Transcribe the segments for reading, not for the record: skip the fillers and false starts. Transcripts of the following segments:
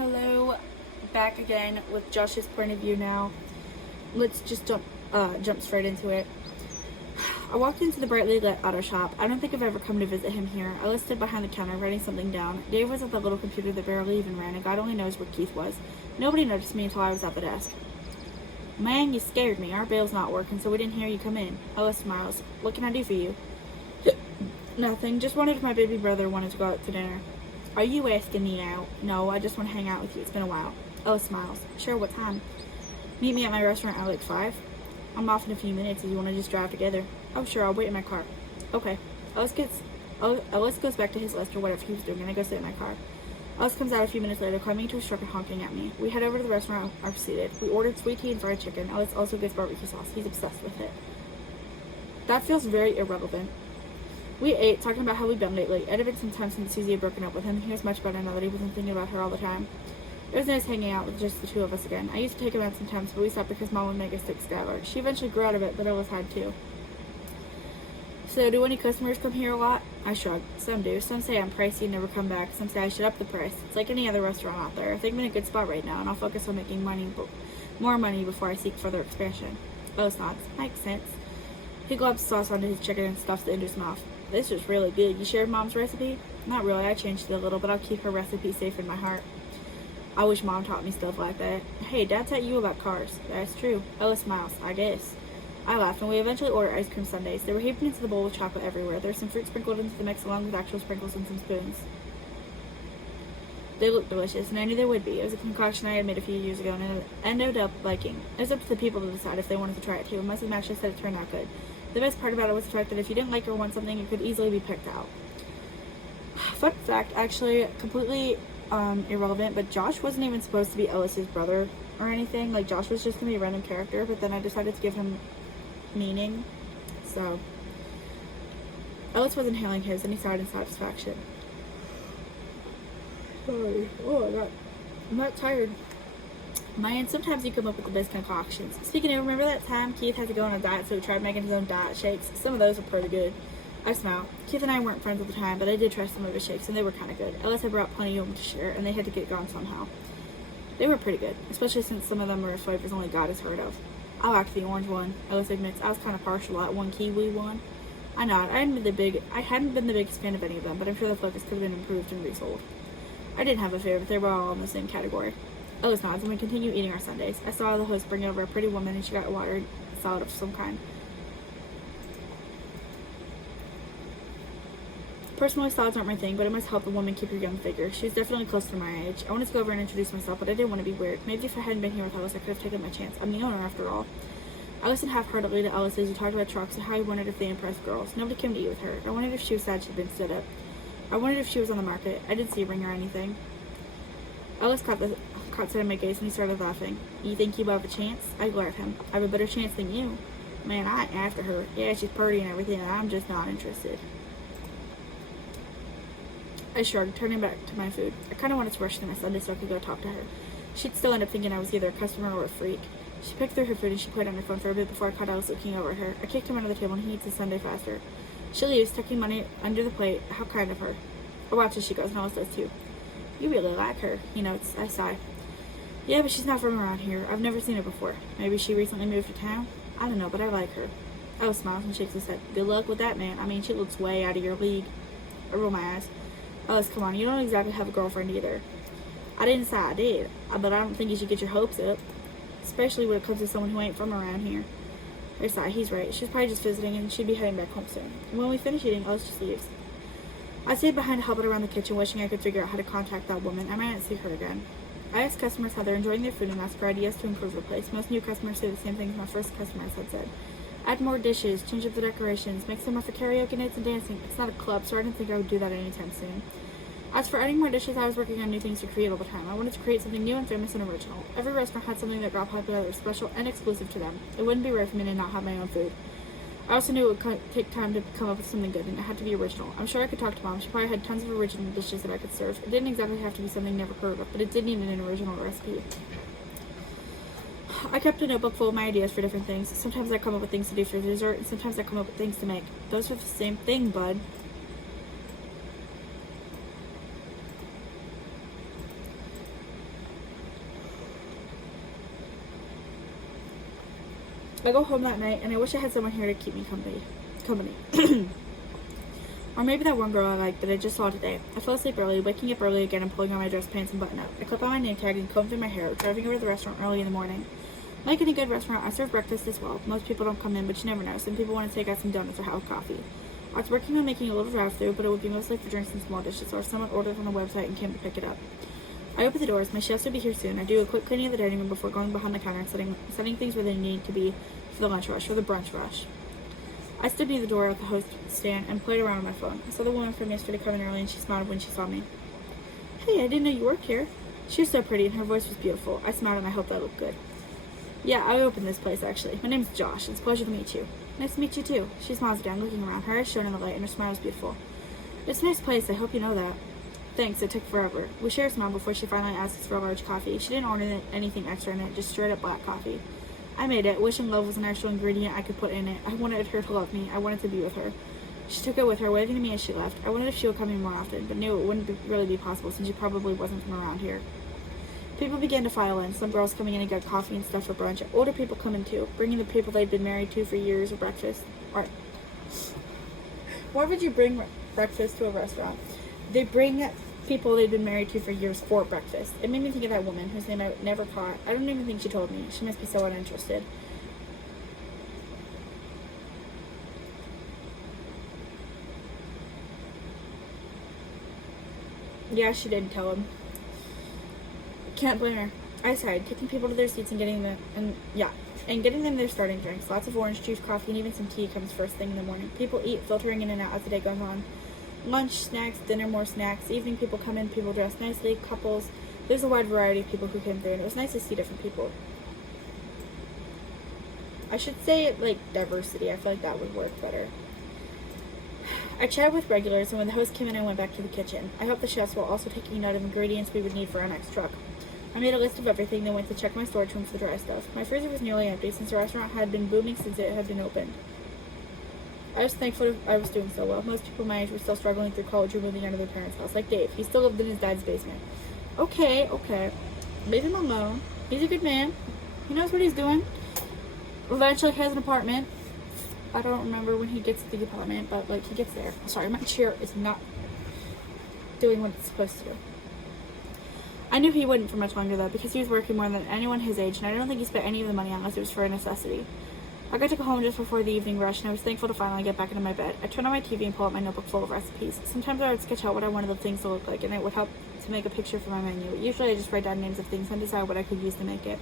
Hello, back again with Josh's point of view now. Let's just jump straight into it. I walked into the brightly lit auto shop. I don't think I've ever come to visit him here. I was stood behind the counter writing something down. Dave was at the little computer that barely even ran, and God only knows where Keith was. Nobody noticed me until I was at the desk. Man, you scared me. Our bail's not working, so we didn't hear you come in. Ella smiles. What can I do for you? Nothing. Just wondered if my baby brother wanted to go out to dinner. Are you asking me out? No, I just want to hang out with you. It's been a while. Ella smiles. Sure, what time? Meet me at my restaurant at like 5. I'm off in a few minutes if you want to just drive together. Oh, sure, I'll wait in my car. Okay. Ellis goes back to his list or whatever he was doing, and I go sit in my car. Ellis comes out a few minutes later, climbing into his truck and honking at me. We head over to the restaurant, are seated. We ordered sweet tea and fried chicken. Ellis also gets barbecue sauce. He's obsessed with it. That feels very irrelevant. We ate, talking about how we've been lately. It had been some time since Susie had broken up with him. He was much better now that he wasn't thinking about her all the time. It was nice hanging out with just the two of us again. I used to take him out sometimes, but we stopped because Mom would make us take Skylar. She eventually grew out of it, but Ellis had too. So, do any customers come here a lot? I shrug. Some do. Some say I'm pricey and never come back. Some say I should up the price. It's like any other restaurant out there. I think I'm in a good spot right now, and I'll focus on making more money before I seek further expansion. Ellis nods. Makes sense. He globs sauce onto his chicken and stuffs it into his mouth. This is really good. You shared Mom's recipe? Not really. I changed it a little, but I'll keep her recipe safe in my heart. I wish Mom taught me stuff like that. Hey, Dad taught you about cars. That's true. Ella smiles. I guess. I laughed, and we eventually ordered ice cream sundaes. They were heaped into the bowl with chocolate everywhere. There was some fruit sprinkled into the mix along with actual sprinkles and some spoons. They looked delicious, and I knew they would be. It was a concoction I had made a few years ago, and I ended up liking. It was up to the people to decide if they wanted to try it too, and most of them actually said it turned out good. The best part about it was the fact that if you didn't like or want something, it could easily be picked out. Fun fact, actually, completely irrelevant, but Josh wasn't even supposed to be Ellis's brother or anything. Like, Josh was just going to be a random character, but then I decided to give him meaning. So, Ellis was inhaling his, and he sighed in satisfaction. Sorry. Oh, I'm not tired. Man, sometimes you come up with the best concoctions. Speaking of, remember that time Keith had to go on a diet, so he tried making his own diet shakes? Some of those are pretty good. I smile. Keith and I weren't friends at the time, but I did try some of his shakes, and they were kind of good. Ellis had brought plenty of them to share, and they had to get gone somehow. They were pretty good, especially since some of them were flavors only God has heard of. I liked the orange one. Ellis admits I was kind of partial at one kiwi one. I nod. I hadn't been the biggest fan of any of them, but I'm sure the flavors could have been improved and resold. I didn't have a favorite. They were all in the same category. Ellis nods, and we continue eating our sundaes. I saw the host bring over a pretty woman, and she got watered salad of some kind. Personally, salads aren't my thing, but it must help a woman keep her young figure. She was definitely close to my age. I wanted to go over and introduce myself, but I didn't want to be weird. Maybe if I hadn't been here with Ellis, I could have taken my chance. I'm the owner, after all. I listened half-heartedly to Ellis as he talked about trucks and how he wondered if they impressed girls. Nobody came to eat with her. I wondered if she was sad she'd been stood up. I wondered if she was on the market. I didn't see a ring or anything. Ellis caught sight of my gaze, and he started laughing. You think you have a chance? I glared at him. I have a better chance than you. Man, I ain't after her. Yeah, she's pretty and everything, and I'm just not interested. I shrugged, turning back to my food. I kind of wanted to rush to my Sunday so I could go talk to her. She'd still end up thinking I was either a customer or a freak. She picked through her food and she put on her phone for a bit before I caught Ellis looking over at her. I kicked him under the table and he eats his sundae faster. She leaves, tucking money under the plate. How kind of her. I watch as she goes, and Ellis does too. You really like her, he notes. I sigh. Yeah, but she's not from around here. I've never seen her before. Maybe she recently moved to town? I don't know, but I like her. Ellis smiles and shakes his head. Good luck with that, man. I mean, she looks way out of your league. I roll my eyes. Ellis, come on, you don't exactly have a girlfriend either. I didn't say I did, but I don't think you should get your hopes up. Especially when it comes to someone who ain't from around here. I sigh, he's right. She's probably just visiting and she'd be heading back home soon. When we finish eating, Ellis just leaves. I stayed behind to help it around the kitchen, wishing I could figure out how to contact that woman. I might not see her again. I asked customers how they're enjoying their food and asked for ideas to improve the place. Most new customers say the same things my first customers had said. Add more dishes, change up the decorations, make some more for karaoke nights and dancing. It's not a club, so I didn't think I would do that anytime soon. As for adding more dishes, I was working on new things to create all the time. I wanted to create something new and famous and original. Every restaurant had something that got popular that was special and exclusive to them. It wouldn't be right for me to not have my own food. I also knew it would take time to come up with something good, and it had to be original. I'm sure I could talk to Mom. She probably had tons of original dishes that I could serve. It didn't exactly have to be something never heard of, but it did need an original recipe. I kept a notebook full of my ideas for different things. Sometimes I come up with things to do for dessert, and sometimes I come up with things to make. Those are the same thing, bud. I go home that night, and I wish I had someone here to keep me company. Or maybe that one girl I liked that I just saw today. I fell asleep early, waking up early again and pulling on my dress pants and button up. I clip on my name tag and comb through my hair, driving over to the restaurant early in the morning. Like any good restaurant, I serve breakfast as well. Most people don't come in, but you never know. Some people want to take out some donuts or have coffee. I was working on making a little drive-through, but it would be mostly for drinks and small dishes, or if someone ordered from the website and came to pick it up. I open the doors. My chefs will be here soon. I do a quick cleaning of the dining room before going behind the counter and setting things where they need to be for the lunch rush or the brunch rush. I stood near the door at the host stand and played around on my phone. I saw the woman from yesterday come in early, and she smiled when she saw me. Hey, I didn't know you worked here. She was so pretty, and her voice was beautiful. I smiled, and I hoped I looked good. Yeah, I opened this place, actually. My name's Josh. It's a pleasure to meet you. Nice to meet you, too. She smiles again, looking around. Her eyes shone in the light, and her smile was beautiful. It's a nice place. I hope you know that. Thanks. It took forever. We shared a smile before she finally asked us for a large coffee. She didn't order anything extra in it, just straight-up black coffee. I made it, wishing love was an actual ingredient I could put in it. I wanted her to love me. I wanted to be with her. She took it with her, waving to me as she left. I wondered if she would come in more often, but knew it wouldn't really be possible since she probably wasn't from around here. People began to file in, some girls coming in to get coffee and stuff for brunch. Older people coming too, bringing the people they'd been married to for years or breakfast. Or, why would you bring breakfast to a restaurant? They bring people they'd been married to for years for breakfast. It made me think of that woman whose name I never caught. I don't even think she told me. She must be so uninterested. Yeah, she didn't tell him. Can't blame her. I sighed, taking people to their seats and getting them their starting drinks. Lots of orange juice, coffee, and even some tea comes first thing in the morning. People eat, filtering in and out as the day goes on. Lunch, snacks, dinner, more snacks. Evening people come in, people dress nicely, couples. There's a wide variety of people who came through, and it was nice to see different people. I should say, diversity. I feel like that would work better. I chatted with regulars, and when the host came in, I went back to the kitchen. I hope the chefs were also taking note of ingredients we would need for our next truck. I made a list of everything, then went to check my storage room for the dry stuff. My freezer was nearly empty since the restaurant had been booming since it had been opened. I was thankful I was doing so well. Most people my age were still struggling through college or moving out of their parents' house, like Dave. He still lived in his dad's basement. Okay. Leave him alone. He's a good man. He knows what he's doing. Eventually he has an apartment. I don't remember when he gets to the apartment, but he gets there. Sorry, my chair is not doing what it's supposed to do. I knew he wouldn't for much longer though, because he was working more than anyone his age, and I don't think he spent any of the money unless it was for a necessity. I got to go home just before the evening rush, and I was thankful to finally get back into my bed. I turned on my TV and pulled out my notebook full of recipes. Sometimes I would sketch out what I wanted the things to look like, and it would help to make a picture for my menu. Usually I just write down names of things and decide what I could use to make it.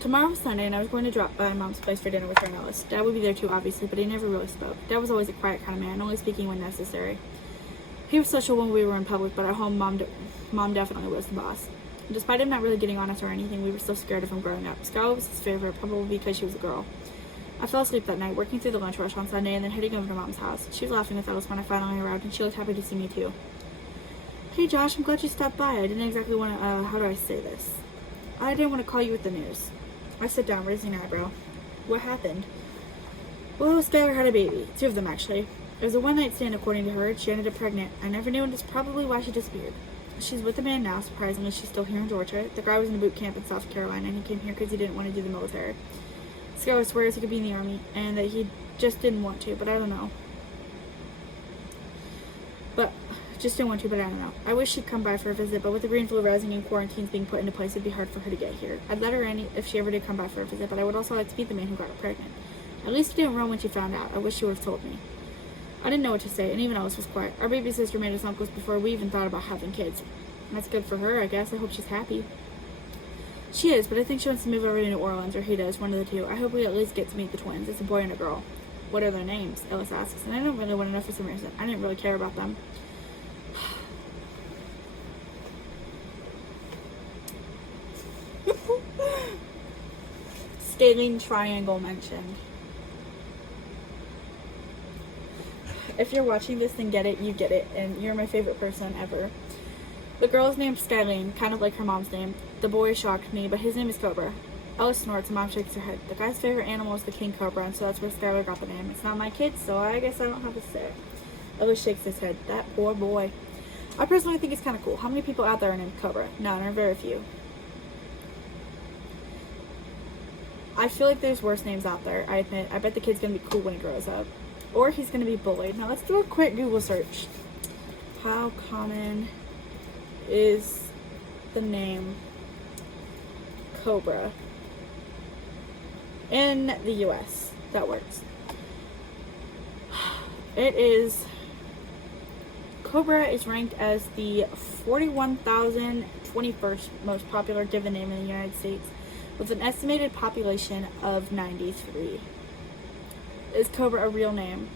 Tomorrow was Sunday, and I was going to drop by Mom's place for dinner with her and Ellis. Dad would be there too, obviously, but he never really spoke. Dad was always a quiet kind of man, only speaking when necessary. He was social when we were in public, but at home, Mom definitely was the boss. Despite him not really getting on us or anything, we were still scared of him growing up. Skylar was his favorite, probably because she was a girl. I fell asleep that night, working through the lunch rush on Sunday and then heading over to Mom's house. She was laughing with Ellis when I finally arrived, and she looked happy to see me too. Hey Josh, I'm glad you stopped by. I didn't exactly want to, how do I say this? I didn't want to call you with the news. I sat down, raising an eyebrow. What happened? Well, Skylar had a baby. 2 of them, actually. It was a one-night stand, according to her. She ended up pregnant. I never knew, and it's probably why she disappeared. She's with a man now, surprisingly. She's still here in Georgia. The guy was in a boot camp in South Carolina, and he came here because he didn't want to do the military. Skylar swears he could be in the army, and that he just didn't want to, but I don't know. I wish she'd come by for a visit, but with the green flu rising and quarantines being put into place, it'd be hard for her to get here. I'd let her in if she ever did come by for a visit, but I would also like to meet the man who got her pregnant. At least it didn't run when she found out. I wish she would have told me. I didn't know what to say, and even Alice was quiet. Our baby sister made us uncles before we even thought about having kids. That's good for her, I guess. I hope she's happy. She is, but I think she wants to move over to New Orleans, or he does, one of the two. I hope we at least get to meet the twins. It's a boy and a girl. What are their names? Ellis asks, and I don't really want to know for some reason. I didn't really care about them. Scalene triangle mentioned. If you're watching this and get it, you get it, and you're my favorite person ever. The girl is named Skylene, kind of like her mom's name. The boy shocked me, but his name is Cobra. Ellis snorts and Mom shakes her head. The guy's favorite animal is the king cobra, and so that's where Skylar got the name. It's not my kid, so I guess I don't have a say. Ellis shakes his head. That poor boy. I personally think it's kind of cool. How many people out there are named Cobra? None, or very few. I feel like there's worse names out there, I admit. I bet the kid's gonna be cool when he grows up. Or he's gonna be bullied. Now let's do a quick Google search. How common is the name Cobra in the US? That works. It is... Cobra is ranked as the 41,021st most popular given name in the United States, with an estimated population of 93. Is Cobra a real name?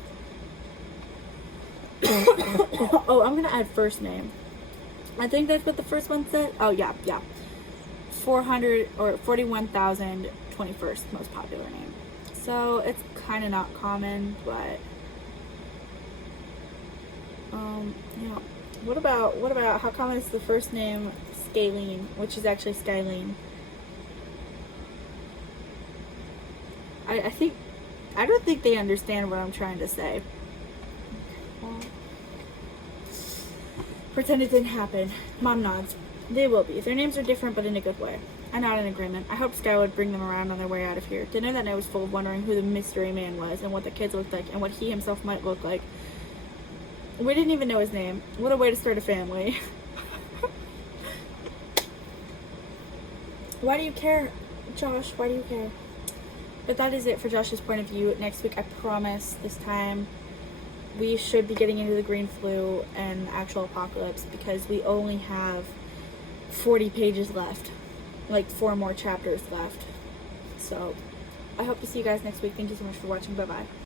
Oh, I'm gonna add first name. I think that's what the first one said. Oh, yeah. 41,021st most popular name. So it's kind of not common, but yeah. What about how common is the first name Scalene, which is actually Skylene? I don't think they understand what I'm trying to say. Pretend it didn't happen. Mom nods. They will be. Their names are different, but in a good way. I nod in agreement. I hoped Sky would bring them around on their way out of here. Dinner that night was full of wondering who the mystery man was, and what the kids looked like, and what he himself might look like. We didn't even know his name. What a way to start a family. Why do you care, Josh? Why do you care? But that is it for Josh's point of view. Next week, I promise, this time, we should be getting into the green flu and actual apocalypse, because we only have 40 pages left. Like 4 more chapters left. So, I hope to see you guys next week. Thank you so much for watching. Bye-bye.